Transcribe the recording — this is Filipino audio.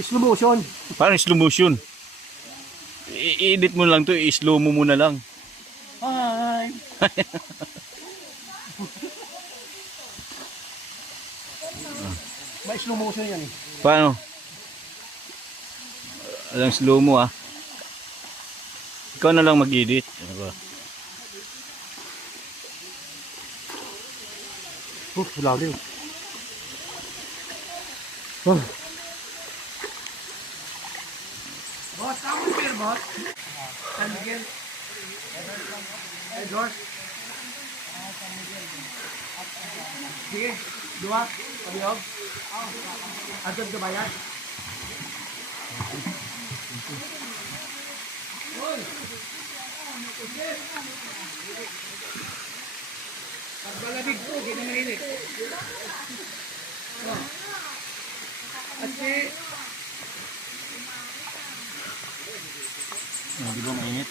Slow motion. Parang slow motion. I-edit mo lang to, i-slow mo muna lang. Hi! May slow motion yan eh. Paano? Alang slow mo ah. Ikaw na lang mag-edit. Ano ba? Lalim. Oh. Boss, kamu here, boss? San Miguel. Hey, George. Sige, dua, pabiyog. Atod ka bayad. Pagbalabig po, hindi mainit. Ate. Di ba mainit?